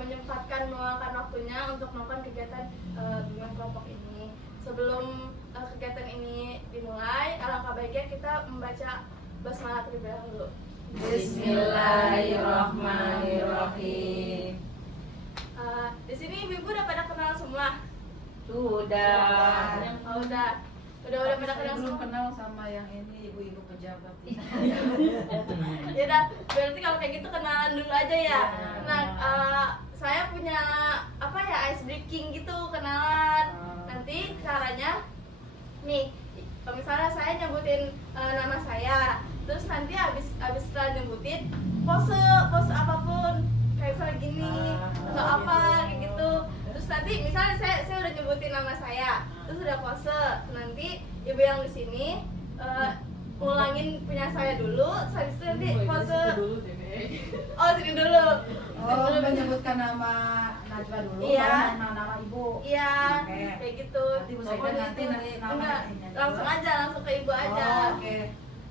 menyempatkan meluangkan waktunya untuk melakukan kegiatan bimbingan kelompok ini. Sebelum kegiatan ini dimulai, alangkah baiknya kita membaca basmalah terlebih dahulu. Bismillahirrahmanirrahim. Di sini ibu-ibu udah pada kenal semua? Sudah. Udah pada kenal belum semua? kenal sama yang ini ibu-ibu pejabat. Ya udah, berarti kalau kayak gitu kenalan dulu aja ya. Nah, saya punya ice breaking gitu, kenalan. Nanti caranya nih, misalnya saya nyebutin nama saya, terus nanti habis setelah nyebutin pose apapun, kayak misalnya gini atau apa kayak gitu. Terus nanti misalnya saya udah nyebutin nama saya, terus udah pose, nanti ibu yang di sini ulangin punya saya dulu, habis itu nanti pose. Oh, sini dulu. Oh, menyebutkan nama Najwa dulu, Iya. nama ibu. Iya, Oke. kayak gitu. Nanti Bu Saida nanti dari nama Enggak, Najwa. langsung ke ibu aja. Oh, oke.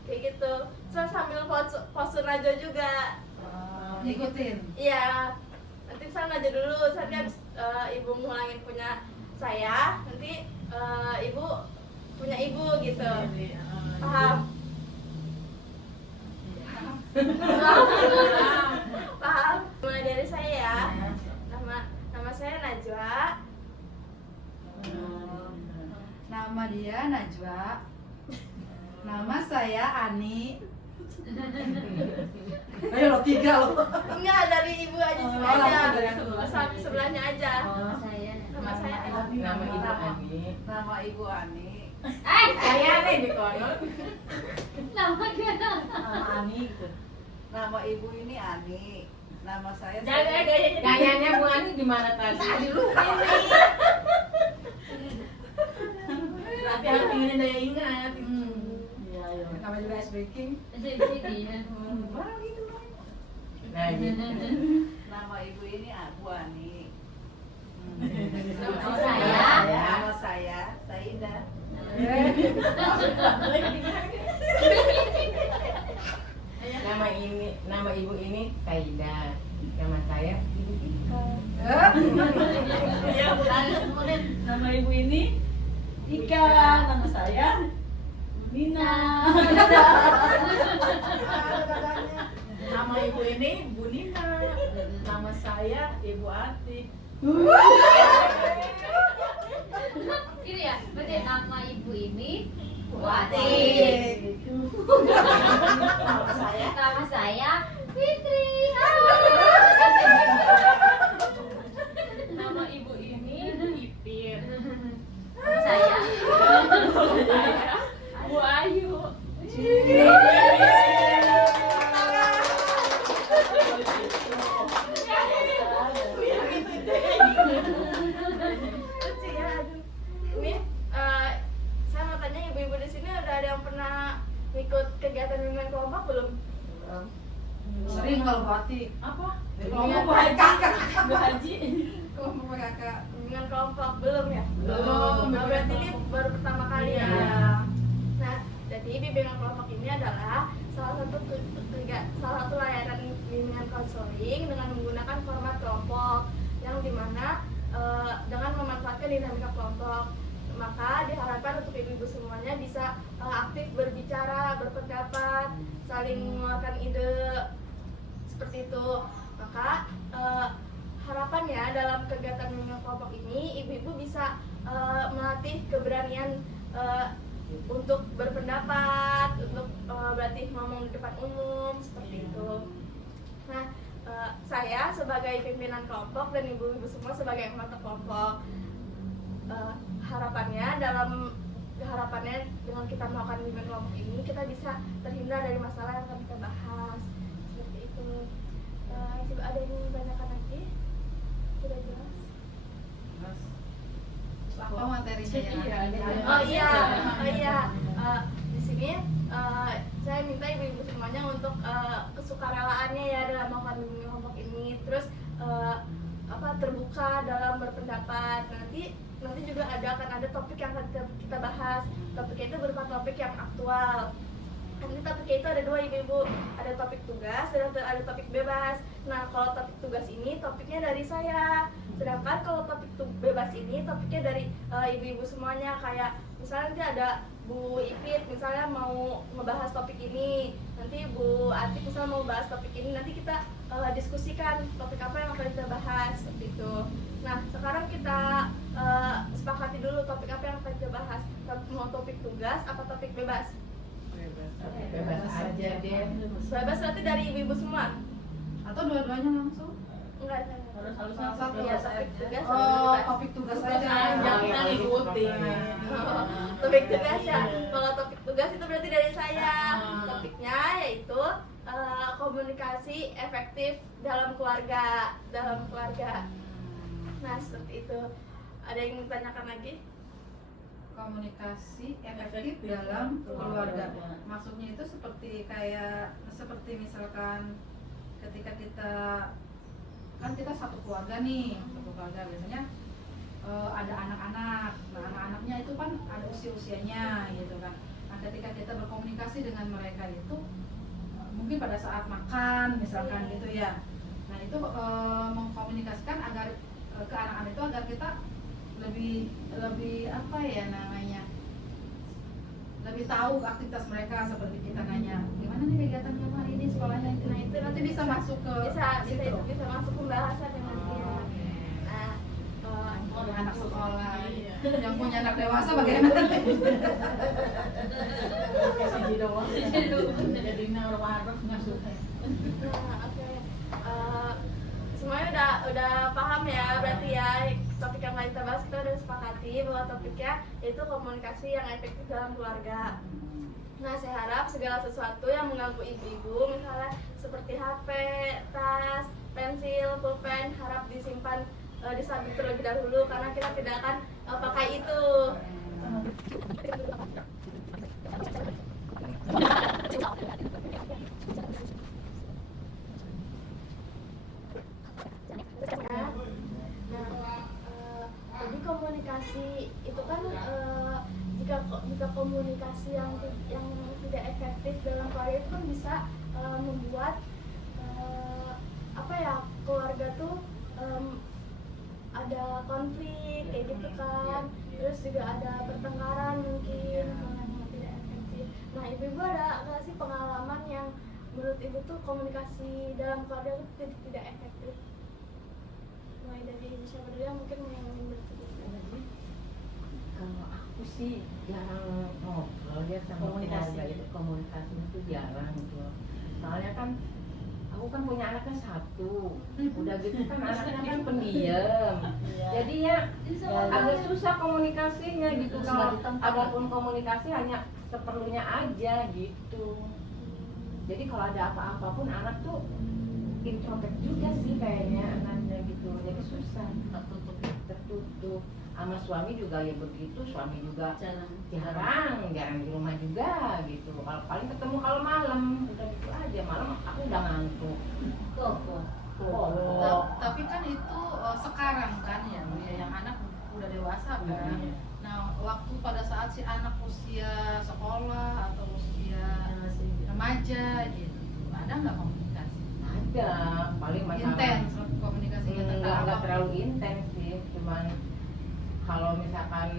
Kayak gitu. So, sambil pose Najwa juga. Ngikutin. Iya. Nanti saya Najwa dulu, nanti habis ibu ngulangin punya saya, nanti ibu punya ibu gitu. Paham? Paham? Mulai dari saya ya. Nama saya Najwa. Nama dia Najwa. Nama saya Ani. Ayo lo 3 lo. Enggak, dari ibu aja dulu Oh, aja. langsung dari dulu. Sampai sebelahnya aja. Nama saya Ani. Nama ibu Ani. Nama ibu Ani. Saya nih di konon. Nama Ani gitu. Nama ibu ini Ani. Nama saya. Gayanya Bu Ani gimana tadi? Berarti harus ingin daya ingat. Iya, iya. Nama juga ice breaking. Nah, gitu. Nama ibu ini Bu Ani. Nama Nama saya Saida. Nama ibu ini Saida. Nama saya Ibu Ika. Nama ibu ini Ika. Nama saya Nina. Nama ibu ini Bu Nina. Nama saya Ibu Atik. Gini ya, berarti nama ibu ini Bu Atik. Nama saya Fitri. Nama ibu ini Ipin. Nama saya Bu Ayu. Ini saya mau tanya, ibu-ibu di sini udah ada yang pernah ikut kegiatan bimbingan kelompok belum? Sering kalau Bu Atik. Apa? Kelompok Bu Kakak. Bu Haji. Kelompok Bu Kakak. Bimbingan kelompok belum ya? Belum. Nah, berarti ini baru pertama kali ya. Iya. Nah, jadi bimbingan kelompok ini adalah salah satu layanan bimbingan konseling dengan menggunakan format kelompok yang dimana dengan memanfaatkan dinamika kelompok, maka diharapkan untuk ibu-ibu semuanya bisa aktif berbicara, berpendapat, saling mengeluarkan ide seperti itu. Maka harapannya dalam kegiatan bimbingan kelompok ini ibu-ibu bisa melatih keberanian untuk berpendapat, untuk berarti ngomong di depan umum seperti itu. Nah, saya sebagai pimpinan kelompok dan ibu-ibu semua sebagai anggota kelompok, harapannya dengan kita melakukan bimbingan kelompok ini kita bisa terhindar dari masalah yang akan kita bahas seperti itu. Ada yang ingin ditanyakan lagi? Sudah jelas? Apa materinya? Oh iya. Di sini saya minta ibu-ibu semuanya untuk kesukarelaannya ya dalam melakukan bimbingan kelompok ini. Terus terbuka dalam berpendapat. Nanti juga akan ada topik yang akan kita bahas. Topiknya itu berupa topik yang aktual. Nanti topiknya itu ada 2 ibu-ibu, ada topik tugas dan ada topik bebas. Nah kalau topik tugas ini topiknya dari saya, sedangkan kalau topik bebas ini topiknya dari ibu-ibu semuanya. Kayak misalnya nanti ada Bu Ipit misalnya mau ngebahas topik ini, nanti Bu Atik misalnya mau bahas topik ini, nanti kita diskusikan topik apa yang akan kita bahas seperti itu. Nah sekarang kita sepakati dulu topik apa yang akan kita bahas, mau topik tugas apa topik bebas. Bebas aja deh. Bebas berarti dari ibu-ibu semua? Atau dua-duanya langsung? Enggak, Harus Salah satu. iya topik tugas sama Oh, bebas. topik tugas Tugas aja. aja, kita ngikutin. Topik tugas ya. Kalau topik tugas itu berarti dari saya. Ah. Topiknya yaitu komunikasi efektif dalam keluarga, Nah, seperti itu. Ada yang ditanyakan lagi? Komunikasi efektif dalam keluarga. Maksudnya itu seperti misalkan ketika kita satu keluarga nih, biasanya ada anak-anak. Nah, anak-anaknya itu kan ada usia-usianya gitu kan. Nah, ketika kita berkomunikasi dengan mereka itu mungkin pada saat makan misalkan gitu ya. Nah, itu mengkomunikasikan agar ke anak-anak itu agar kita lebih apa ya namanya, lebih tahu aktivitas mereka. Seperti kita nanya gimana nih kegiatannya hari ini sekolahnya, nah itu nanti bisa masuk ke bisa masuk pembahasan yang nanti ya. Nah, anak sekolah yang punya anak dewasa bagaimana? Siji doang. Jadi naruh masuk. Nah, oke. Semuanya udah paham ya berarti ya topik yang kita bahas. Kita udah sepakati bahwa topiknya yaitu komunikasi yang efektif dalam keluarga. Nah, saya harap segala sesuatu yang mengganggu ibu-ibu, misalnya seperti HP, tas, pensil, pulpen, harap disimpan di sabit terlebih dahulu karena kita tidak akan pakai itu. Jadi komunikasi itu kan jika komunikasi yang tidak efektif dalam keluarga itu kan bisa membuat keluarga tuh ada konflik kayak gitu kan, terus juga ada pertengkaran mungkin karena memang tidak efektif. Nah, ibu-ibu ada nggak sih pengalaman yang menurut ibu tuh komunikasi dalam keluarga itu tidak efektif? Mulai dari siapa dulu yang mungkin mau bercerita? Kalau aku sih jarang ngobrol ya sama keluarga itu, komunikasi itu jarang gitu. Soalnya kan aku kan punya anaknya 1, udah gitu kan anaknya kan pendiam, jadi ya agak susah komunikasinya gitu. Kalau apapun komunikasi hanya seperlunya aja gitu. Jadi kalau ada apa-apa pun anak tuh introvert juga sih kayaknya anaknya gitu, jadi susah, tertutup. Sama suami juga ya begitu, suami juga jarang di rumah juga gitu. Kalau paling ketemu kalau malam, udah gitu aja. Malam aku udah ngantuk. Tapi kan itu sekarang kan ya, yang anak udah dewasa kan. Nah, waktu pada saat si anak usia sekolah atau usia remaja gitu, ada nggak komunikasi? Ada, paling masalah Intens komunikasinya tentang nggak apa? terlalu intens sih, cuman kalau misalkan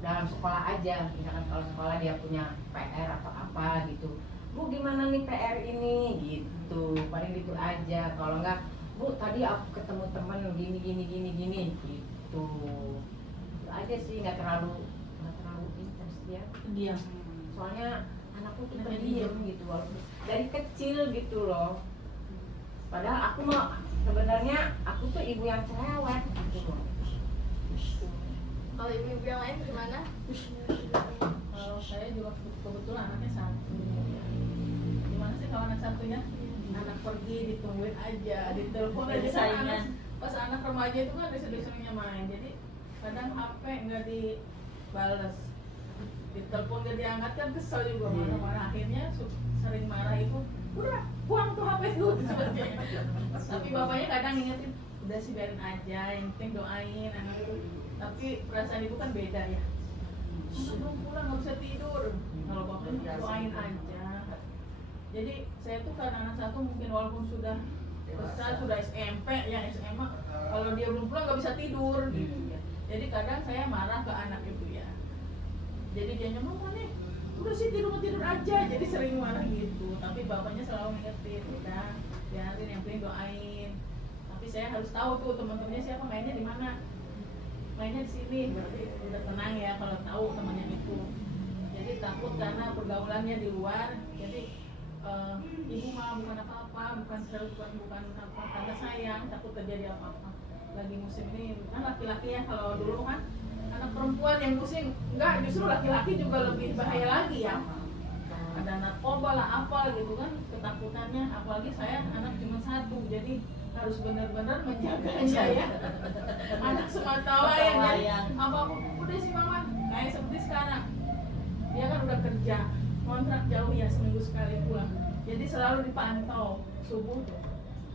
dalam sekolah aja, misalkan kalau sekolah dia punya PR atau apa gitu, Bu gimana nih PR ini gitu, paling gitu aja. Kalau enggak, Bu tadi aku ketemu teman gini gitu, itu aja sih, nggak terlalu intens ya. Diam. Soalnya anakku tuh pendiam gitu, walaupun dari kecil gitu loh. Padahal aku mah sebenarnya aku tuh ibu yang cerewet gitu loh. Kalau ibu-ibu yang lain gimana? Kalau saya juga kebetulan anaknya 1. Gimana sih kalau anak satunya? Anak pergi ditungguin aja, ditelepon aja kan anak, pas anak remaja itu kan disuruh-suruhnya main. Jadi kadang HP nggak dibales, ditelepon nggak diangkat kan kesel juga marah-marah. Akhirnya sering marah ibu, udah buang tuh HP dulu seperti. Tapi bapaknya kadang ingetin, udah sih biarin aja, yang penting doain anak itu. Tapi perasaan ibu kan beda ya. Anak belum pulang nggak bisa tidur. Kalau bapaknya doain aja Jadi saya tuh karena anak satu mungkin walaupun sudah besar, sudah SMP ya SMA, kalau dia belum pulang nggak bisa tidur gitu ya. Jadi kadang saya marah ke anak itu ya. Jadi dia mama nih, udah sih tidur aja. Jadi sering marah gitu. Tapi bapaknya selalu ngingetin, udah biarin, yang penting doain. Tapi saya harus tahu tuh teman-temannya siapa, mainnya di mana. Mainnya di sini, berarti udah tenang ya kalau tahu temannya itu. Jadi takut karena pergaulannya di luar. Jadi ibu mah bukan apa-apa, bukan apa tanda sayang, takut terjadi apa-apa. Lagi musim ini kan laki-laki ya, kalau dulu kan anak perempuan yang pusing, enggak, justru laki-laki juga lebih bahaya lagi ya. Ada narkoba lah apa gitu kan, ketakutannya. Apalagi saya anak cuma satu, jadi harus benar-benar menjaganya ya. Anak semata wayang, jadi apa udah sih mama, kayak seperti sekarang dia kan udah kerja kontrak jauh ya, seminggu sekali pulang, jadi selalu dipantau subuh tuh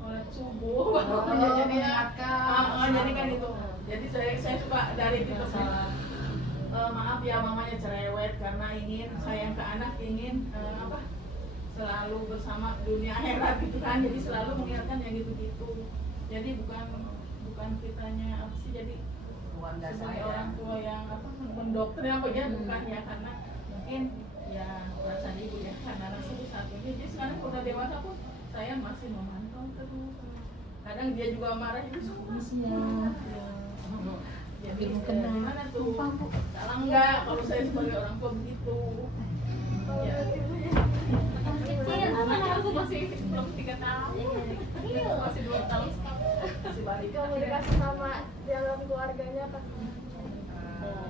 oleh subuh jadi ya jadi kan itu. Jadi saya suka dari itu maaf ya mamanya cerewet karena ingin sayang ke anak, ingin selalu bersama dunia akhirat gitu kan, jadi selalu mengingatkan yang gitu-gitu. Jadi bukan kitanya apa sih, jadi sebagai orang tua yang mendoktrin apa ya, bukan ya, karena mungkin ya perasaan ibu ya, karena anak satu ini. Jadi sekarang udah dewasa pun saya masih memantau terus. Kadang dia juga marah itu semua. Jadi gimana tuh? Salah enggak kalau saya sebagai orang tua begitu? Ya. Kecil, Anak aku masih belum 3 tahun. Iya. Masih 2 tahun. Masih balik. Komunikasi sama dalam keluarganya pas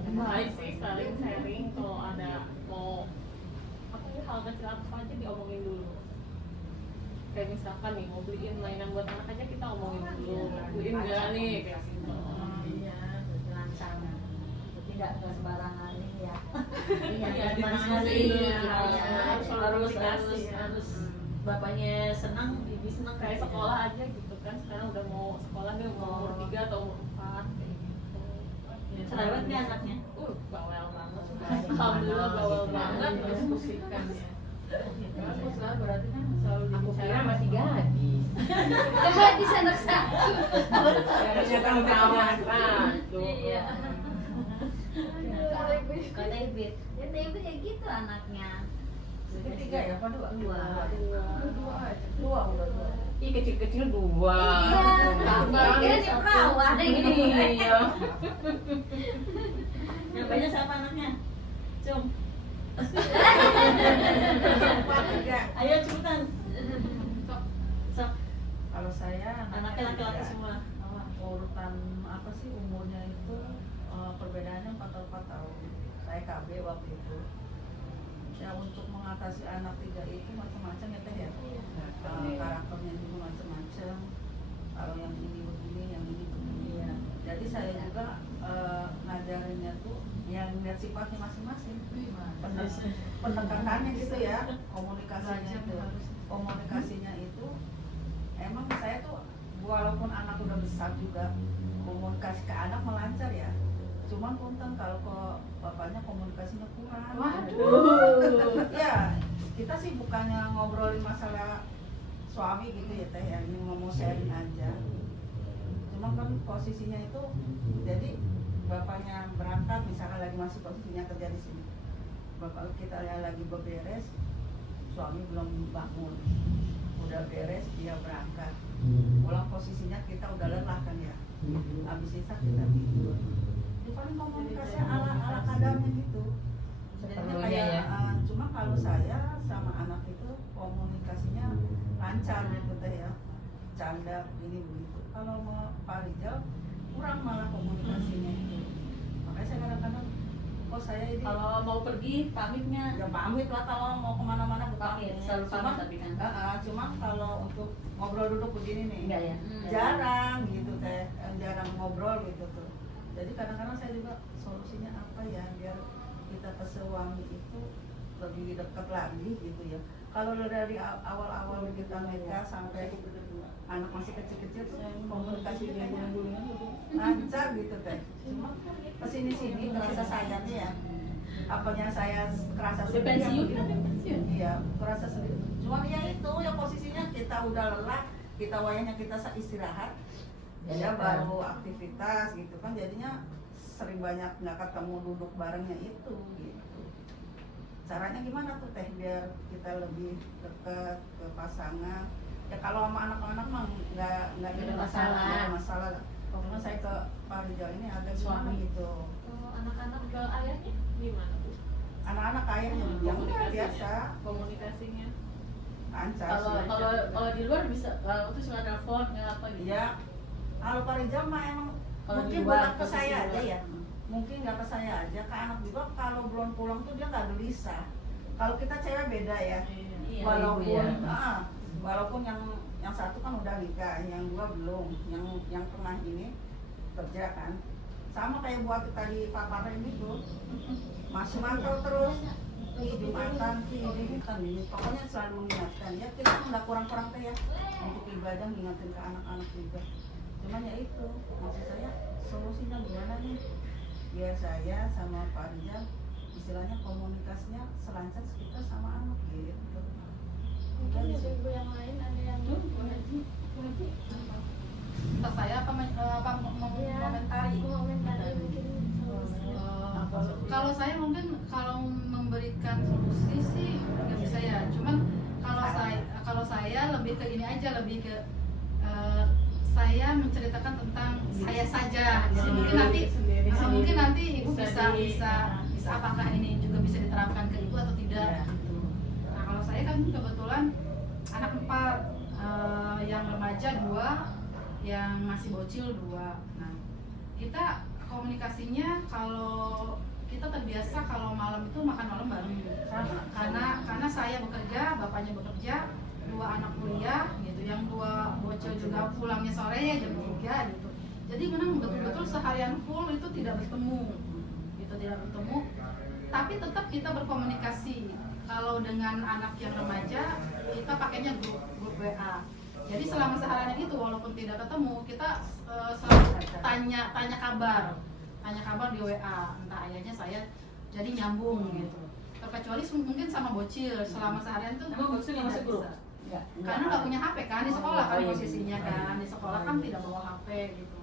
Baik sih, saling sharing. Kalau ada mau hal kecil apa aja diomongin dulu. Kayak misalkan nih mau beliin mainan buat anak aja, kita omongin dulu. Beliin nggak nih kayak gitu. Iya. Lancar, tidak sembarangan ya. Iya, sembarangan di ini harus harus ya. harus bapaknya senang, ibu senang Kayak sekolah aja gitu kan, sekarang udah mau sekolah nih, umur 3 atau umur 4 kayak gitu. cerewet nih anaknya. Bawel banget. Alhamdulillah, Alhamdulillah bawel banget. Diskusikan ya. Bagus lah, berarti kan selalu Aku kira dibicarakan. masih gadis. Coba di sana satu. Harusnya kan kawan. Iya. Kalau ibu Kata ibu, ya ibu kayak gitu anaknya. Ketiga ya, apa dua? Dua. Dua udah dua. Ih, kecil-kecil 2. Iya. Kira di perawan gini. Iya. Yang banyak siapa anaknya? Cum. Ayo cepetan. Sok. Kalau saya Anaknya laki-laki tiga. semua. Urutan apa sih umurnya itu perbedaannya 4 tahun. Saya KB waktu itu. Ya untuk mengatasi anak 3 itu macam-macam ya teh ya. Karakternya juga macam-macam. Kalau yang ini begini, yang ini begini ya. Jadi saya juga ngajarinnya tuh yang lihat sifatnya masing-masing. Pendekatannya gitu ya, komunikasinya itu. Komunikasinya itu emang saya tuh walaupun anak udah besar juga komunikasi ke anak melancar ya. Cuman punten kalau ke bapaknya komunikasinya kurang. Waduh. Ya, kita sih bukannya ngobrolin masalah suami gitu ya teh ya, ini ngomong sharing aja. Cuma kan posisinya itu, jadi bapaknya berangkat misalkan lagi masih posisinya kerja di sini. Bapak kita lagi beberes, suami belum bangun. Udah beres dia berangkat. Pulang posisinya kita udah lelah kan ya. Habis sisa kita tidur. Itu kan komunikasi ala kadarnya gitu. Jadinya Seperlunya kayak ya. cuma kalau saya sama anak itu komunikasinya lancar gitu teh ya. Canda ini begitu. Kalau mau Pak Rizal kurang malah komunikasinya itu. Makanya saya kadang-kadang kok saya ini Kalau mau pergi pamitnya ya pamit lah kalau mau kemana-mana pamit, pamit. selalu pamit tapi kan. Cuma kalau untuk ngobrol duduk begini nih Enggak ya? jarang gitu teh, jarang ngobrol gitu tuh. Jadi kadang-kadang saya juga solusinya apa ya biar kita ke suami itu lebih dekat lagi gitu ya. Kalau dari awal-awal kita menikah sampai anak masih kecil-kecil tuh komunikasinya lancar gitu teh. Cuma kesini-sini kerasa sayangnya ya. Apanya saya kerasa Udah pensiun kan? Iya, kerasa sedih. Cuma ya kita udah lelah, kita wayahnya kita istirahat, Iya, ya baru aktivitas gitu kan, jadinya sering banyak nggak ketemu duduk barengnya itu gitu. Caranya gimana tuh Teh biar kita lebih dekat ke pasangan? Ya kalau sama anak-anak mah nggak ada masalah. nggak ada masalah. Kalau saya ke Pak Rijal ini agak gimana gitu. Kalau anak-anak Ke ayahnya gimana Bu? Anak-anak kayaknya yang Komunikasinya? biasa Komunikasinya. lancar Kalau sih. kalau kalau di luar bisa, kalau itu suka telepon nggak apa gitu. Ya, kalau Pak Rijal mah emang Kalau di mungkin luar, bukan ke posisi saya luar. aja ya. Mungkin nggak ke saya aja, ke anak juga kalau belum pulang tuh dia nggak gelisah. Kalau kita cewek beda ya. Iya. Walaupun Iya. walaupun yang satu kan udah nikah, yang dua belum, yang tengah ini kerja kan. Sama kayak buat tadi paparan itu, masih mantau terus. Jumatan, ini pokoknya selalu mengingatkan ya, kita nggak kurang-kurang teh ya untuk ibadah, ngingetin ke anak-anak juga. Cuman ya itu, maksud saya solusinya gimana nih biar saya sama Pak Rijal istilahnya komunikasinya selancar kita sama anak gitu. Mungkin ibu-ibu yang lain ada yang Entah saya apa mengomentari. mengomentari mungkin solusinya. Kalau saya mungkin kalau memberikan solusi sih nggak bisa ya. Cuman kalau saya lebih ke ini aja, lebih ke saya menceritakan tentang saya saja. Jadi mungkin nanti ibu bisa apakah ini juga bisa diterapkan ke ibu atau tidak. Gitu. Nah kalau saya kan kebetulan anak 4, yang remaja 2, yang masih bocil 2. Nah kita komunikasinya kalau kita terbiasa kalau malam itu makan malam bareng karena saya bekerja, bapaknya bekerja, 2 anak kuliah gitu, yang 2 bocil juga pulangnya sore ya jam 3 gitu. Jadi memang betul-betul seharian full itu tidak bertemu gitu, tidak bertemu, tapi tetap kita berkomunikasi. Kalau dengan anak yang remaja kita pakainya grup WA. Jadi selama seharian itu walaupun tidak ketemu, kita selalu tanya kabar di WA, entah ayahnya saya, jadi nyambung gitu. Terkecuali mungkin sama bocil selama seharian itu Emang bocil nggak masuk grup? karena nggak punya HP kan di sekolah kan posisinya kan di sekolah kan tidak bawa HP gitu.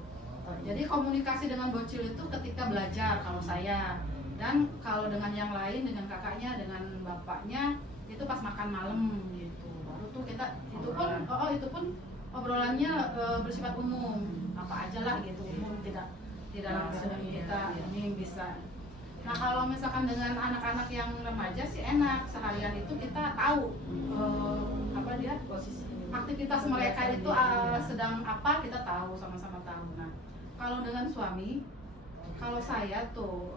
Jadi komunikasi dengan bocil itu ketika belajar kalau saya, dan kalau dengan yang lain, dengan kakaknya, dengan bapaknya itu pas makan malam gitu. Baru tuh kita itu pun obrolannya bersifat umum, apa aja lah gitu, umum, tidak langsung kita ini bisa. Nah kalau misalkan dengan anak-anak yang remaja sih enak, seharian itu kita tahu apa dia aktivitas mereka itu sedang apa, kita tahu, sama-sama tahu. Nah kalau dengan suami, kalau saya tuh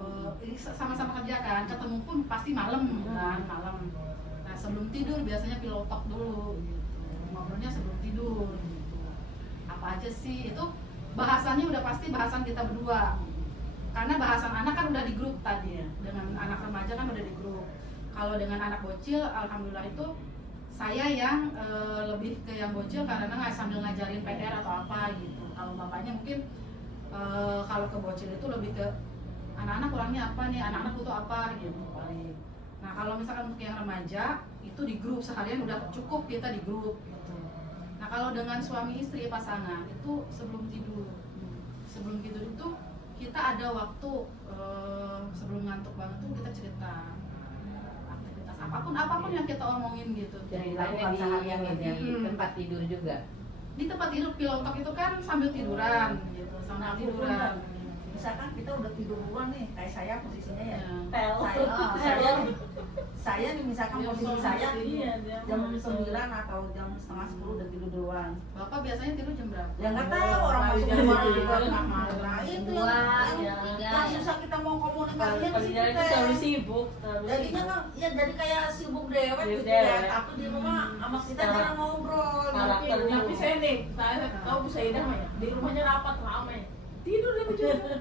sama-sama kerja kan, ketemu pun pasti malam kan, malam. Nah sebelum tidur biasanya pillow talk dulu gitu. Ngobrolnya sebelum tidur gitu. Apa aja sih itu, bahasannya udah pasti bahasan kita berdua. Karena bahasan anak kan udah di grup tadi ya. Dengan anak remaja kan udah di grup. Kalau dengan anak bocil, alhamdulillah itu saya yang lebih ke yang bocil karena nggak sambil ngajarin PR atau apa gitu. Kalau bapaknya mungkin kalau ke bocil itu lebih ke anak-anak kurangnya apa nih, anak-anak butuh apa gitu paling. Nah kalau misalkan untuk yang remaja itu di grup seharian udah cukup kita di grup gitu. Nah kalau dengan suami istri pasangan itu sebelum tidur itu kita ada waktu sebelum ngantuk banget tuh kita cerita aktivitas apapun yang kita omongin gitu. Jadi lakukan seharian di tempat tidur juga. Di tempat tidur pillow talk itu kan sambil tiduran gitu, sambil tiduran. Misalkan kita udah tidur duluan nih, kayak saya posisinya ya. Pel. Saya nih misalkan posisi saya Iya, jam 9 atau jam setengah 10 udah tidur duluan. Bapak biasanya tidur jam berapa? Ya nggak tahu, orang masuk rumah juga nggak mau. Nah itu ya. yang susah kita mau komunikasinya ke Kalau situ jalan itu Teh. terlalu sibuk. Jadinya kan ya jadi kayak sibuk dewek gitu Dewek. ya. Tapi di rumah sama kita jarang ngobrol. Karakternya. Tapi saya nih, saya tahu Bu Saidah mah ya, di rumahnya rapat ramai. Tidur dia juga.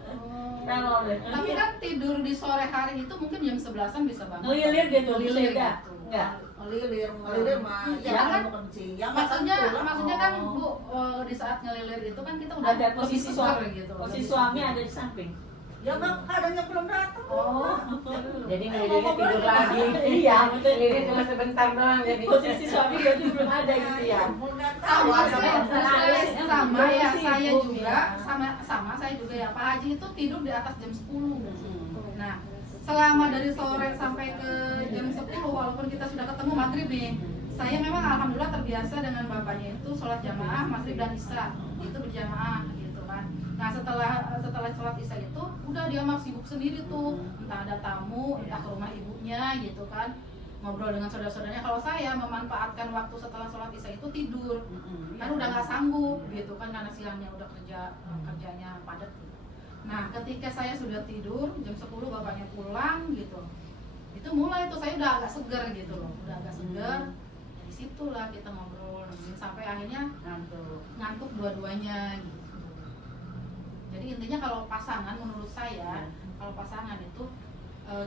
Kalau deh. Tapi kan tidur di sore hari itu mungkin jam 11-an bisa bangun. Ngelilir dia tuh, Ngelilir Saidah. gitu. Enggak. Ngelilir mah Ya ya kan? bukan kencing. Ya Maksudnya kan Bu, di saat ngelilir itu kan kita udah Ada posisi lebih suami, seger gitu. posisi lebih suami seger. ada di samping. Ya bang, kadangnya belum datang. Oh. Jadi ngelilirnya tidur lagi. Iya, betul. Ngelilirnya cuma sebentar doang jadi. Posisi suami berarti belum ada gitu ya. Sama ya, saya juga sama saya juga ya. Pak Haji itu tidur di atas jam 10. Nah, selama dari sore sampai ke jam 10 walaupun kita sudah ketemu maghrib nih, saya memang alhamdulillah terbiasa dengan bapaknya itu sholat jamaah maghrib dan isya itu berjamaah gitu kan. Nah setelah sholat isya itu udah dia mah sibuk sendiri tuh, entah ada tamu, entah ke rumah ibunya gitu kan, ngobrol dengan saudara-saudaranya. Kalau saya memanfaatkan waktu setelah sholat isya itu tidur, kan udah nggak sanggup gitu kan karena siangnya udah kerjanya padat. Nah ketika saya sudah tidur jam 10 bapaknya pulang gitu, itu mulai tuh saya udah agak seger gitu loh, udah agak seger. Dari situlah kita ngobrol sampai akhirnya ngantuk dua-duanya gitu. Jadi intinya kalau pasangan menurut saya, kalau pasangan itu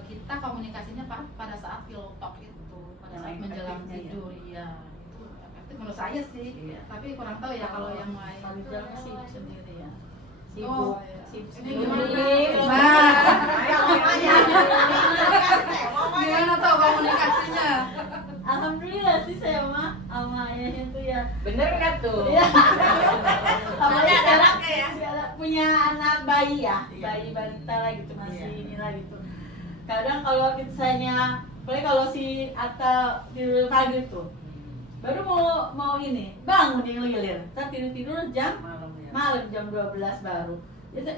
kita komunikasinya pada saat pillow talk itu, pada saat menjelang tidur, iya. Itu efektif menurut saya sih. Tapi kurang tahu ya kalau yang lain. Kalau jalan sibuk sendiri ya. Oh, Sibuk ini sendiri. Gimana tuh komunikasinya? Alhamdulillah sih saya mah sama ayahnya tuh ya. Bener nggak tuh? Iya. Ada anaknya ya? Punya anak bayi ya, bayi balita lah gitu masih inilah gitu. Kadang kalau misalnya, apalagi kalau si Atta tidur pagi tuh, baru mau ini bangun ngilir, kita tidur jam malam jam 12 baru.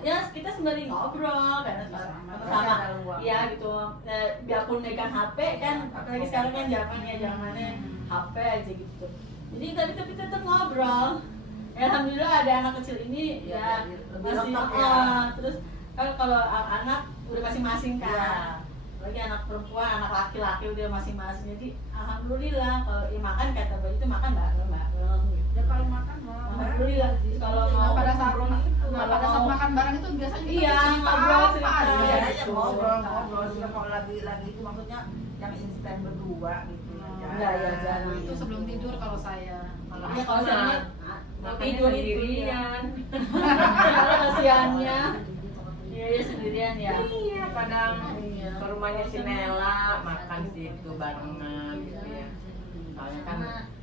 Ya kita sembari ngobrol karena sama ya gitu. Biarpun megang HP kan, apalagi sekarang kan zamannya HP aja gitu. Jadi tapi tetap ngobrol. Alhamdulillah ada anak kecil ini ya masih terus kalau anak udah masing-masing kan. Lagi anak perempuan, anak laki-laki udah masing-masing. Jadi alhamdulillah kalau makan kata bayi itu makan bareng gitu. Ya kalau makan Alhamdulillah kalau mau pada saat makan bareng itu biasanya kita iya cerita ngobrol apa cerita aja. ya gitu. ngobrol juga kalau lagi itu maksudnya yang instan berdua gitu Enggak ya jangan Itu sebelum tidur kalau saya. ya kalau saya Makanya tidur itu sendirian. kalau kasihannya iya sendirian ya Iya, kadang ke rumahnya si Nela makan situ barengan gitu ya. Soalnya kan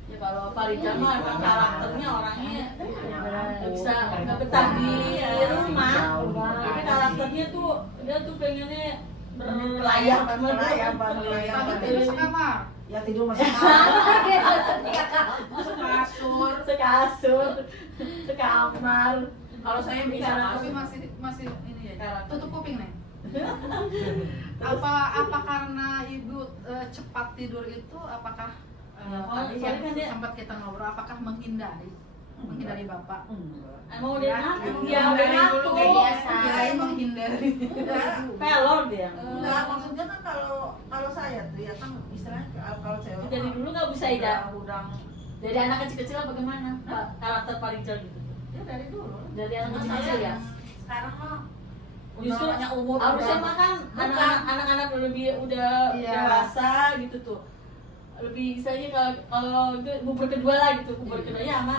ya kalau Pak Rijal mah emang karakternya orangnya nggak bisa nggak betah di rumah tapi karakternya tuh dia tuh pengennya berlayar Pagi tidur sekamar. ya tidur masih sekasur sekamar Kalau saya bisa Tapi masih ini ya. Tutup kuping nih. Apa karena ibu cepat tidur itu apakah tadi soalnya kan yang dia- sempat kita ngobrol apakah menghindari bapak? mau dia ngantuk dia Udah udah dari dulu ngantuk kayak biasa. Kirain menghindari. pelor dia enggak maksudnya kan kalau saya tuh ya kan istilahnya kalau cewek dari dulu nggak bisa udah Ida dari anak kecil-kecil bagaimana karakter Pak Rijal gitu ya dari dulu dari anak Cuma kecil saya ya sekarang mah justru namanya umur harusnya udah- mah kan Bukan. anak-anak lebih udah Iya. dewasa gitu tuh lebih misalnya kalau itu bubur kedua lah gitu bubur keduanya sama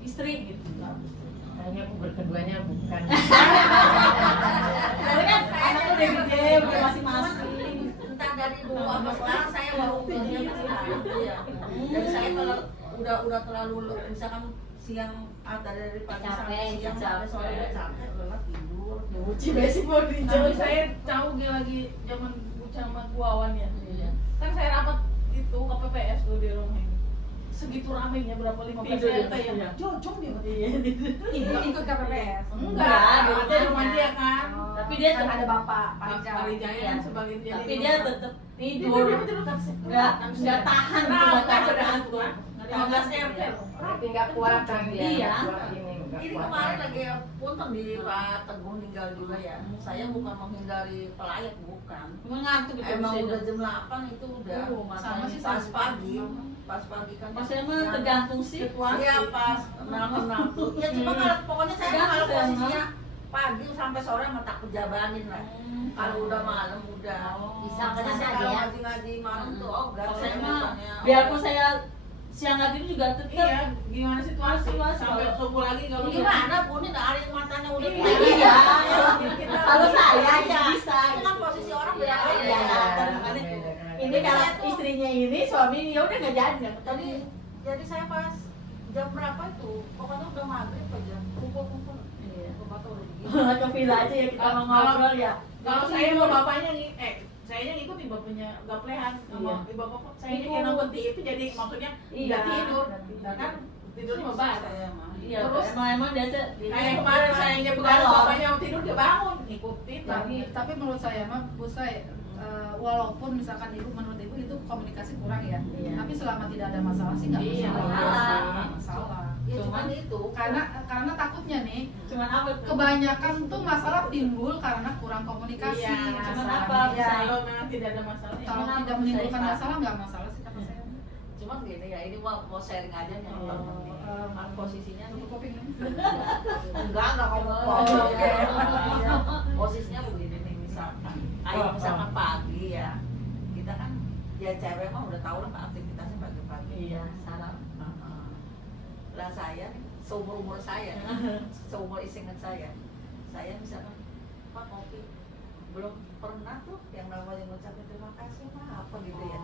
istri gitu kayaknya aku berkeduanya bukan. karena kan anak udah gede udah masing-masing entah dari dulu sama sekarang saya baru begini iya. Dan saya kalau udah terlalu misalkan siang dari pagi sampai Capek, siang sampai sore udah capek lelah tidur uci basic mau Tapi dijauh saya tahu dia lagi zaman zaman kuawan ya. Kan saya rapat itu ke PPS tuh di rumah ini. Segitu ramenya berapa 15 RT ya. Jojong dia. Ikut KPPS. Enggak, ada rumah dia kan. tapi dia Kan ada bapak Pak Pak Rijal. Rijal sebagai tapi dia tetap tidur nggak tahan gitu nggak tahan ngantuk 15 RT. Tapi nggak kuat kan dia. Iya. nggak kuat ini, nggak ini kuat. kemarin lagi punten di Pak Teguh meninggal juga ya saya bukan menghindari pelayat bukan mengantuk gitu emang usianya. udah jam 8 itu udah Sama sih pas sama. pagi kan Pas saya mah tergantung sih. iya pas menantu ya cuma kalau pokoknya saya mah kalau Tergantung, posisinya pagi sampai sore mah tak pejabanin lah kalau udah malam udah Bisa makanya kena saya aja kalau ya. ngaji-ngaji malam tuh oh enggak Kalau saya saya mah bukannya biarpun saya siang lagi juga tetap. Iya, gimana situasi? Situasi. Sampai subuh lagi nggak bisa. Gimana Bun, ini air matanya udah Iya. Kalau saya ya bisa. Itu kan posisi orang beda Iya. beda. Ini kalau istrinya ini, suami ya udah nggak jadi. Jadi saya pas jam berapa itu, pokoknya udah maghrib aja, kumpul-kumpul. Iya. Bapak udah begini. Ke villa aja ya kita mau ngobrol ya. Kalau saya sama bapaknya nih, saya ngikutin bapaknya gaplehan sama Iya. ibu bapak. Saya kayak nonton TV jadi maksudnya nggak tidur, kan tidurnya bebar. Saya mah. Iya, Terus emang dia tuh. kayak kemarin saya begadang bapaknya mau tidur dia bangun, ngikutin. Tapi menurut saya mah, Bu saya walaupun misalkan menurut ibu itu komunikasi kurang ya, Iya. tapi selama tidak ada masalah sih nggak Iya, masalah. iya. Nggak masalah. Ya Cuman cuman itu. Karena takutnya nih Cuman apa tuh? kebanyakan tuh masalah timbul karena kurang komunikasi. Iya, cuman Masalah. apa? Iya. Kalau memang tidak ada masalah ya. Kalau tidak menimbulkan masalah nggak masalah sih kata saya. Cuman gini ya, ini mau sharing aja nih teman posisinya nih. Kopi nih. Enggak ngomong. Oh, oke. Posisinya begini nih, misalkan kayak misalkan pagi ya, kita kan ya cewek mah udah tahu lah aktivitasnya pagi-pagi. Iya. Salam. Lah saya nih, seumur saya, seumur isingan saya misalkan Pak kopi, belum pernah tuh yang namanya ngucapin terima kasih mah apa gitu ya.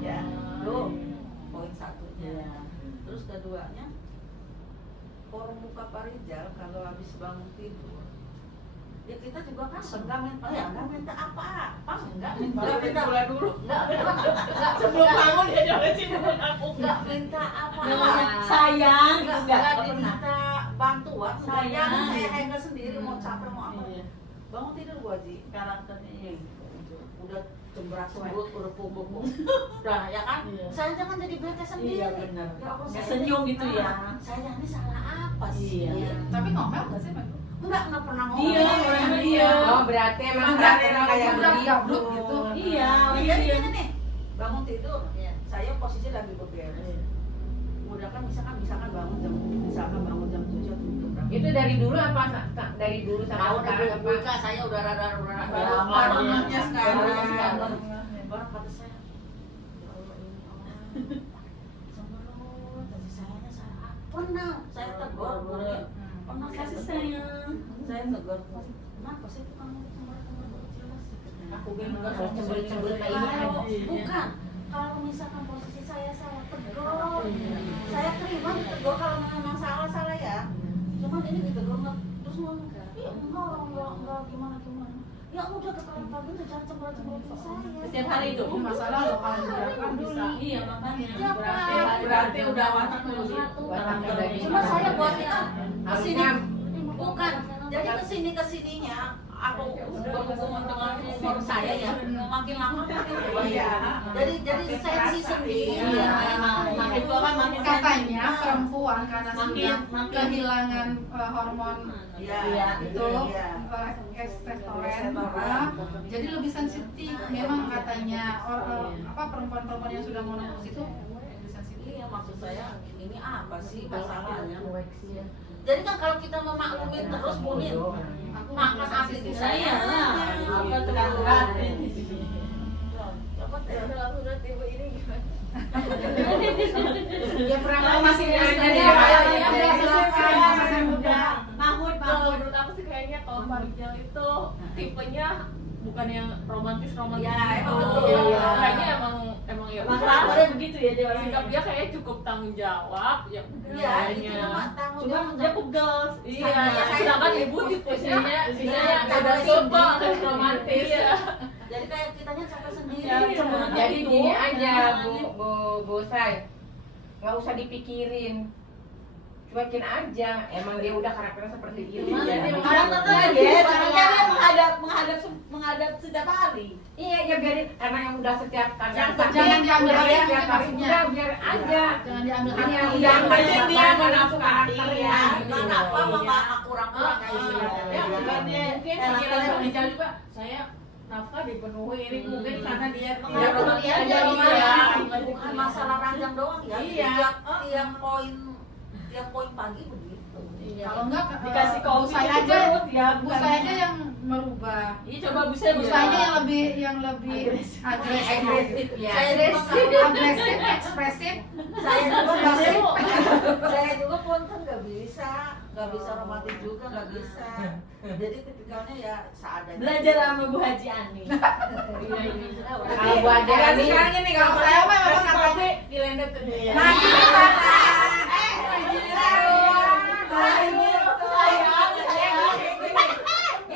Ya, tuh poin satunya. Iya. Terus keduanya, orang muka Pak Rizal kalau habis bangun tidur, ya kita juga kan enggak minta apa-apa, enggak minta dulu. enggak Sebelum bangun dia jelasin dulu aku. enggak minta apa-apa, Sayang, enggak enggak pernah. diminta bantuan, Sayang. saya handle sendiri mau capek mau apa, Iya. bangun tidur gua Ji, Karakternya iya. udah cemberat surut, udah pupuk, udah ya kan, Iya. saya jangan jadi bete sendiri. Iya benar. Ya Allah, Nggak saya senyum gitu ya. Saya ini salah apa sih? Iya. Tapi ngomel nggak sih Pak? Enggak pernah ngomong. Dia, orangnya dia. Oh, berarti emang karakternya kayak begitu. Gablok gitu. Iya, Jadi iya. gini nih, bangun tidur, saya posisi lagi beberes. Udah kan misalkan bangun jam 7 atau jam berapa? Itu dari dulu apa dari dulu sampai Tahu sekarang dari apa? buka saya udah rada Lama baru dia. sekarang. Baru kata saya, ya Allah ini orang cemberut, tapi sayanya salah apa? Pernah saya tegur, pernah saya Kasih tegur. sayang. Saya tegur, kenapa sih kamu cemberut jelas? Aku bingung Kalau kalau cemberut-cemberut kayak ini Kalau aja. bukan, kalau misalkan posisi saya tegur, saya terima ditegur kalau memang salah ya. Cuman ini ditegur nggak terus ngomong, iya enggak gimana. Ya udah kepala pagi udah jangan cemberut ke saya. Setiap hari itu. Ini masalah loh kalau dibiarkan bisa. Iya makanya. Tiap hari. berarti udah watak dulu. Wataknya udah gitu. Cuma saya buat kita kesini Harusnya bukan. Jadi kesininya aku berhubungan dengan umur saya ya makin lama makin tua. Iya. Jadi sensi sendiri. Iya. Makin tua kan makin Katanya perempuan karena sudah Makin- kehilangan hormon Iya, itu iya. testosteron, jadi lebih sensitif. Memang katanya perempuan-perempuan yang sudah menopause itu lebih sensitif. Iya, maksud saya ini apa sih masalahnya? Jadi kan kalau kita memaklumin terus Bunin, Aku makan lebih hati sensitif. saya. Apa tuh gratis. Coba teh. Dalam menurut ibu ini gimana? dia pernah Kalau masih ada muda, dia. masih muda. Mahmud, Kalau Mahmud. menurut aku sih kayaknya kalau Pak Rizal itu tipenya bukan yang romantis Ya, gitu. emang betul. Iya. Kayaknya emang ya Emang udah. karakternya begitu ya dia Sikap orangnya. dia kayaknya cukup tanggung jawab ya Iya, itu adanya. mah tanggung Cuma jawab. dia pegel. Iya, Saya- sedangkan ibu tipenya Iya, ada capek coba sendiri. romantis ya. Jadi kayak kitanya capek sendiri. Iya, cemberut. Jadi Itu. gini aja Bu Say, nggak usah dipikirin, cuekin aja. Emang dia udah karakternya seperti itu. Jadi Jadi karakternya dia, caranya dia menghadap setiap hari. iya ya biarin, karena yang udah setiap Jangan diambil udah alih setiap hari maksudnya. udah biar aja. Jangan diambil Hanya alih. udah Yang penting dia menafsu karakternya. Iya, gitu. kenapa mama kurang-kurang kayak gitu. Ya bukan dia, mungkin pikiran Pak Rizal juga saya nafkah dipenuhi ini mungkin karena dia tidak Menurut dia romantis aja aja iya. dia. Bukan masalah ranjang doang ya. Iya. Tiap poin tiap poin pagi begitu. Kalau enggak Dikasih Bu kopi saya itu aja, perut ya, Bu bukan. saya aja yang merubah. Iya, coba Bu saya Bu saya aja yang lebih agresif, ya. agresif, ekspresif. Saya juga pun kan nggak bisa romantis juga, nggak bisa. Jadi tipikalnya ya seadanya. Belajar sama Bu Haji Ani. Kalau Bu Haji Ani Sekarang ini kalau saya mah memang Kasih katanya kopi dilendet tuh. Nah,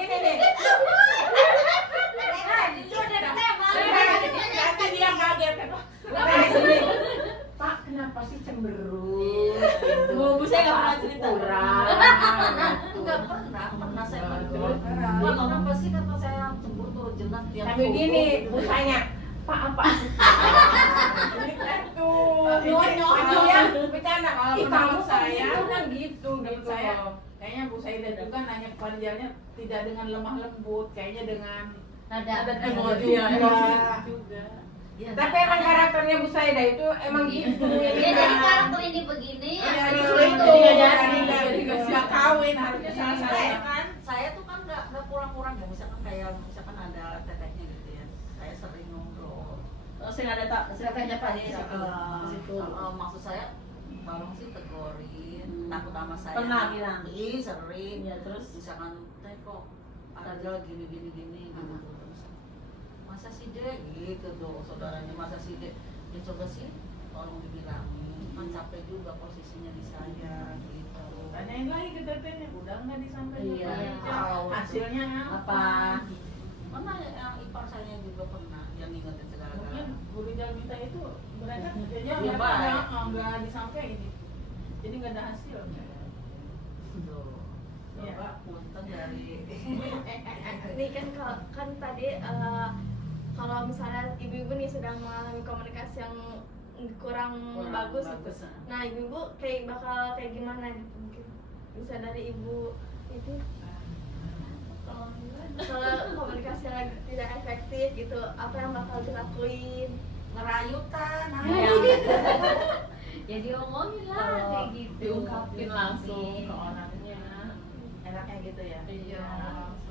Ini nih. Nanti dia kaget. Pak, kenapa sih cemberut? Bu saya nggak pernah cerita. Kurang. Enggak pernah saya tegur. Pak, kenapa sih kata saya cemburu tuh jelas tiap Tapi foto. gini, busanya, Pak apa? Dia Bercanda kalau Ih, menurut kamu saya, kan gitu, menurut saya kayaknya Bu Saida juga nanya ke panjarnya tidak dengan lemah lembut, kayaknya dengan Nada emosi Iya. juga. Ya, Tapi emang karakternya Bu Saida itu emang gitu. Dia jadi karakter ini begini. Ya, aku itu itu. jadi nggak bisa kawin harusnya salah saya saya. kan, saya tuh kan nggak kurang-kurang ya, misalkan ada tetehnya gitu ya, saya sering ngobrol. Sering ada tanya Pak di situ. Maksud saya tolong sih tegurin, takut sama saya. Pernah bilang? Iya sering. Iya, terus? Misalkan teh kok ada gini gitu terus. Masa sih deh gitu tuh saudaranya, masa sih deh. Ya coba sih tolong dibilangin, kan capek juga posisinya di saya gitu. Tanyain lagi ke tetehnya, udah nggak disampaikan? Iya. Hasilnya Apa? Pernah yang ipar saya juga pernah yang ngingetin segala Mungkin Bu Rijal minta itu mereka kerjanya Iya, mereka baik. nggak disampaikan gitu. Jadi nggak ada hasil. Tuh. Iya. Coba punten dari Ini kan tadi kalau misalnya ibu-ibu nih sedang mengalami komunikasi yang kurang bagus gitu. Nah, ibu-ibu bakal kayak gimana gitu mungkin? Bisa dari ibu itu kalau komunikasi yang lagi tidak efektif gitu, apa yang bakal dilakuin? ngerayutan. Ya diomongin lah kayak gitu. Diungkapin langsung ke orangnya. Enaknya gitu ya. Iya.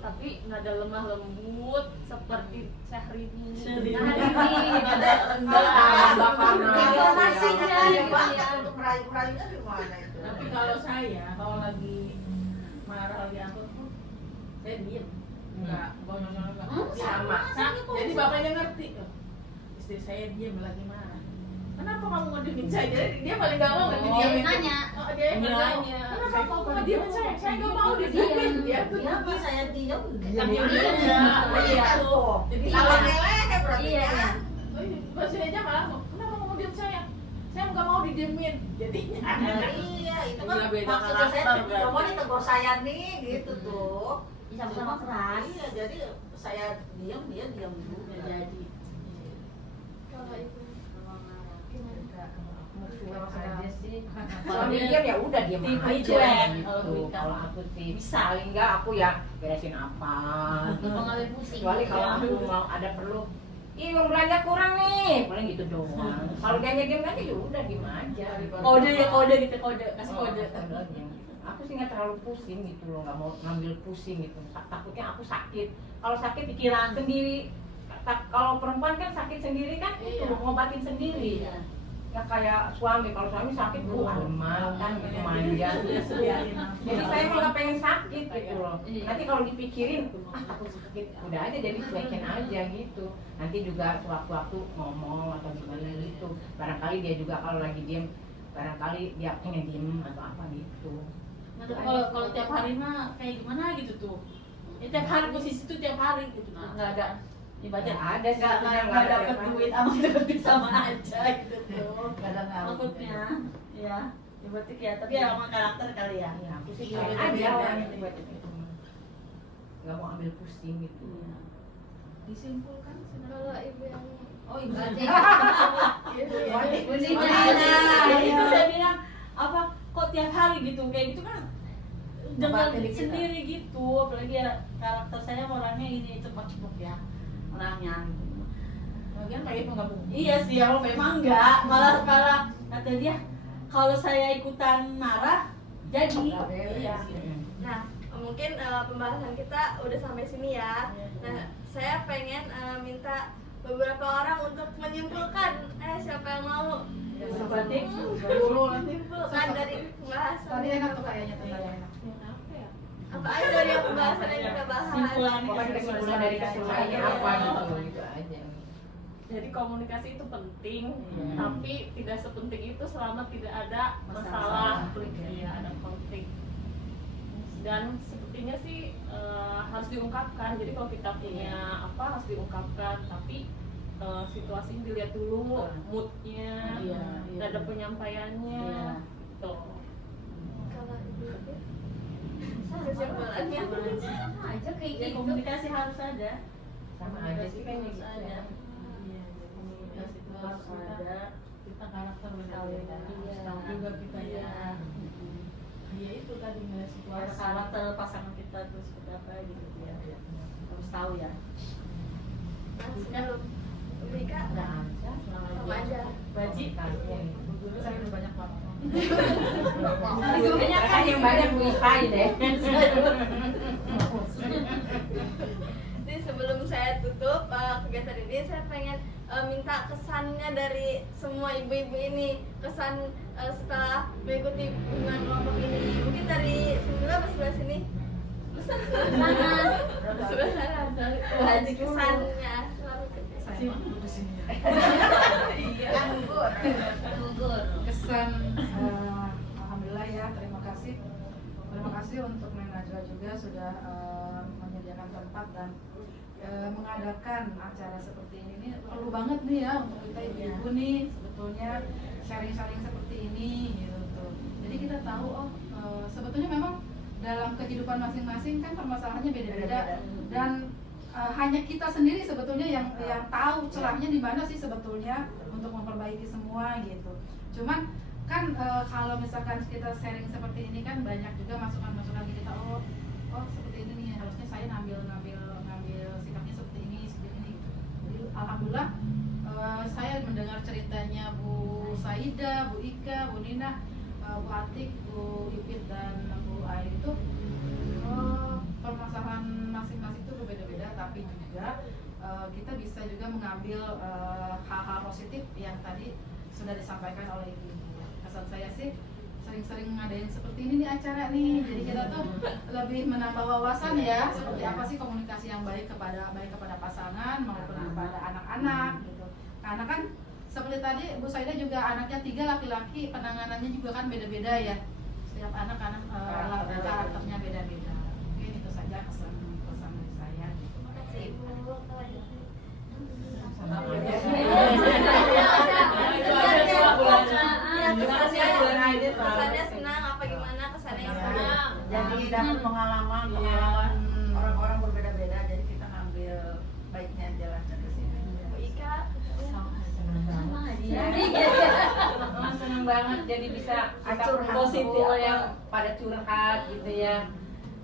Tapi nada lemah lembut seperti Syahrini. Syahrini. Nada rendah. Kalau nasinya Iya, Pak, iya. untuk merayu-rayunya gimana itu? Tapi kalau saya kalau lagi marah lagi angkut pun saya diem. Enggak, bonyol-bonyol enggak. Sama. Jadi bapaknya ngerti. Oh, istri saya diem lagi marah. Kenapa kamu ngediemin saya? Jadi dia paling gak mau nggak Dia didiemin. nanya. Oh, dia yang nanya. Kenapa kamu ngediemin saya? Saya gak mau didiemin. Dia tuh Iya, Pak, saya diam. Iya. Iya tuh. Jadi Kalau meleleh berarti Iya, ya. iya. Bahasa aja malah kenapa kamu diem saya? Saya nggak mau didiemin. Jadinya. Iya, itu kan Iya, beda maksudnya saya karakter coba berarti. ditegur saya nih gitu tuh. Sama-sama keras. Iya, jadi saya diam, dia diam juga. Jadi. Kalau ibu Cuek aja sih. Kalau Kalau dia dia ya udah diam tipe aja cuek. gitu. Kalau Wika. Kalau aku sih Bisa. paling enggak aku ya beresin apa. Mengalami pusing. Kecuali kalau aku mau ada perlu, ih uang belanja kurang nih, paling gitu doang. Kalau dia diem aja ya udah diem aja. Kode ya kode gitu kasih kode. Aku sih nggak terlalu pusing gitu loh, nggak mau ngambil pusing gitu. Takutnya aku sakit. Kalau sakit pikiran sendiri. Kalau perempuan kan sakit sendiri kan itu ngobatin sendiri. Iya. Ya kayak suami, kalau suami sakit alemah kan gitu manja. Jadi saya malah nggak pengen sakit gitu loh. Nanti kalau dipikirin, aku sakit, udah aja jadi cuekin aja gitu. Nanti juga sewaktu-waktu ngomong atau gimana gitu. Barangkali dia juga kalau lagi diem, barangkali dia pengen diem atau apa gitu. Kalau tiap hari mah kayak gimana gitu tuh. Ya tiap hari posisi tuh tiap hari gitu. Nggak ada ibaratnya Nggak ada sih, nggak dapet duit sama dapet sama aja gitu tuh. Nggak ada ngaruh. Maksudnya ya berarti ya tapi ya sama karakter kali ya. Ya aku sih Iya, kayak aja iya. orangnya buat itu. Nggak mau ambil pusing gitu. Disimpulkan kalau ibu yang Oh, iya. Jadi itu saya bilang apa kok tiap hari gitu kayak gitu kan dengan Obatin kita. sendiri gitu apalagi ya karakter saya orangnya ini cepat-cepat ya orangnya gitu. bagian kayak penggabung. Iya sih, kalau memang enggak, malah kata dia kalau saya ikutan marah jadi. Iya. Nah, mungkin pembahasan kita udah sampai sini ya. Nah, saya pengen minta beberapa orang untuk menyimpulkan. Siapa yang mau? Batik. Menyimpulkan dari pembahasan. Tadi enak tuh kayaknya tadi enak. Apa aja dari pembahasan yang kita bahas? Simpulan Pokoknya kesimpulan dari kesimpulannya apa gitu aja. Jadi komunikasi itu penting, tapi tidak sepenting itu selama tidak ada masalah, ya ada konflik. Dan sepertinya sih harus diungkapkan. Jadi kalau kita punya apa harus diungkapkan, tapi situasinya dilihat dulu, moodnya, ada penyampaiannya, gitu. Kalau Ibu kesimpulannya Sama aja kayak Ya, gitu. komunikasi harus ada. Sama aja sih kan Harus gitu. ada. Iya, komunikasi itu harus ada. Kita karakter berbeda. Iya. Tahu juga kita ya. Iya itu tadi nilai situasi. Karakter pasangan kita terus seperti apa gitu ya. Harus tahu ya. sebelum Rika Nggak ada. sama aja. Baji. Dulu saya udah banyak banget. Kan yang banyak wifi deh. Jadi sebelum saya tutup kegiatan ini, saya pengen minta kesannya dari semua ibu-ibu ini, kesan setelah mengikuti hubungan kelompok ini. Mungkin dari sebelah apa sebelah sini? Sebelah sana. Kesannya. Saya duduk di sini. Gugur. Kesan alhamdulillah ya, terima kasih. Terima kasih untuk Neng Najwa juga sudah menyediakan tempat dan mengadakan acara seperti ini. Ini perlu banget nih ya untuk kita ibu-ibu nih sebetulnya sharing-sharing seperti ini gitu tuh. Jadi kita tahu sebetulnya memang dalam kehidupan masing-masing kan permasalahannya beda-beda dan hanya kita sendiri sebetulnya yang tahu celahnya di mana sih sebetulnya untuk memperbaiki semua gitu. Cuman kan kalau misalkan kita sharing seperti ini kan banyak juga masukan-masukan kita, oh seperti ini nih harusnya saya ngambil sikapnya seperti ini gitu. Jadi alhamdulillah saya mendengar ceritanya Bu Saida, Bu Ika, Bu Nina, Bu Atik, Bu Ipit dan Bu Ayu itu permasalahan masing-masing itu berbeda-beda, tapi juga kita bisa juga mengambil hal-hal positif yang tadi sudah disampaikan oleh ibu. Kesan saya sih sering-sering ngadain seperti ini nih acara nih, jadi kita tuh lebih menambah wawasan ya seperti apa sih komunikasi yang baik kepada pasangan maupun kepada anak-anak gitu. Karena kan seperti tadi Bu Saida juga anaknya 3 laki-laki, penanganannya juga kan beda-beda ya. Setiap anak karakternya beda-beda. Mungkin itu saja kesan dari saya. Terima kasih Ibu. Kesannya senang apa gimana kesannya yang senang? Jadi dapat pengalaman orang-orang berbeda-beda, jadi kita ngambil baiknya aja lah dari sini. Bu Ika Senang banget jadi bisa ada Curhat. positif yang pada curhat gitu ya.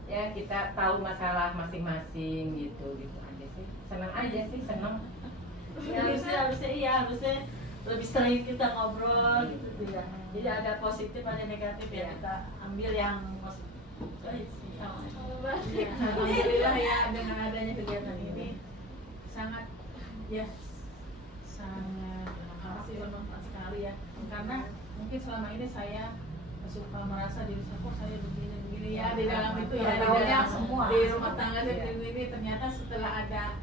Ya kita tahu masalah masing-masing gitu aja sih. Senang aja sih, senang. Ya, harusnya lebih sering kita ngobrol gitu tuh ya. Jadi ada positif ada negatif ya, kita ambil yang positif. Alhamdulillah ya dengan adanya kegiatan ini sangat bermanfaat sekali ya, karena mungkin selama ini saya suka merasa diri saya kok saya begini ya di dalam itu ya, di dalam semua di rumah tangga saya ini ternyata setelah ada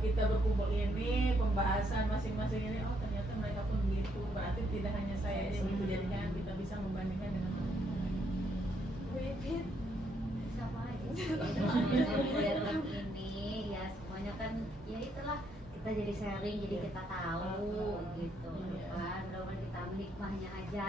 kita berkumpul ini pembahasan masing-masing ini, oh ternyata mereka pun begitu, berarti tidak hanya saya yang begitu, jadi kan kita bisa membandingkan dengan Bu Ipit Sama aja sih. Kegiatan ini ya semuanya kan ya itulah kita jadi sharing, jadi kita tahu gitu kan, mudah-mudahan kita ambil hikmahnya aja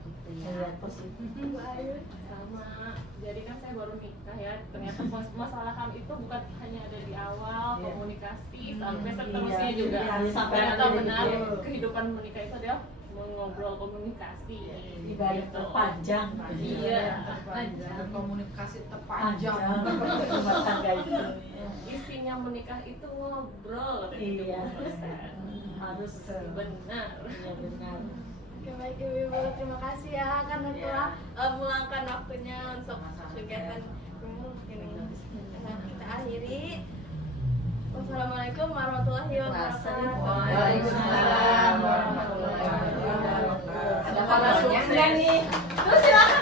gitu ya. Bu Ayu Sama, jadi kan saya baru nikah ya, ternyata permasalahan itu bukan hanya ada di awal, komunikasi, sampai seterusnya juga. Ternyata benar kehidupan menikah itu adalah mengobrol komunikasi. Ibadah terpanjang. Iya. Komunikasi terpanjang. Rumah tangga itu. Isinya menikah itu ngobrol, Iya. harus Harus benar. Iya benar. Oke, baik Ibu, terima kasih ya karena telah meluangkan waktunya untuk kegiatan ini. Kita akhiri. Wassalamualaikum warahmatullahi wabarakatuh. Waalaikumsalam warahmatullahi wabarakatuh. Ada kabarnya enggak nih? Tuh silakan.